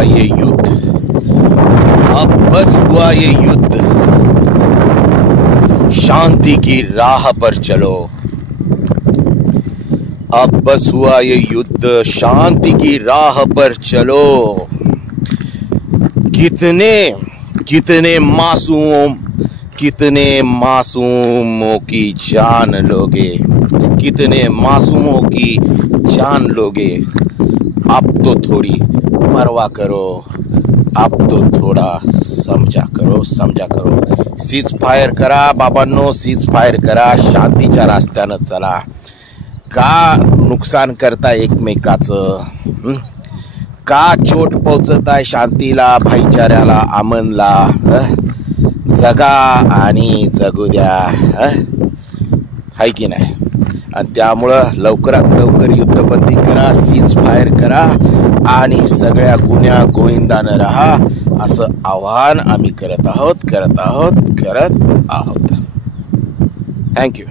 हुआ ये युद्ध, अब बस हुआ ये युद्ध, शांति की राह पर चलो। अब बस हुआ ये युद्ध, शांति की राह पर चलो। कितने मासूमों की जान लोगे, कितने मासूमों की जान लोगे। अब तो थोड़ी परवाह करो, अब तो थोड़ा समजा करो। सीज फायर करा बाबांनो, सीज फायर करा, शांतीच्या रस्त्यानं चला। का नुकसान करता एकमेकाचं, का चोट पोचताय शांतीला, भाईचाऱ्याला, अमनला। जगा आणि जगू द्या, हाय की नाही। आणि त्यामुळं लवकरात लवकर युद्धबंदी करा, सीज फायर करा आणि सगळ्या गुन्ह्या गोविंदानं राहा, असं आवाहन आम्ही करत आहोत। थँक्यू।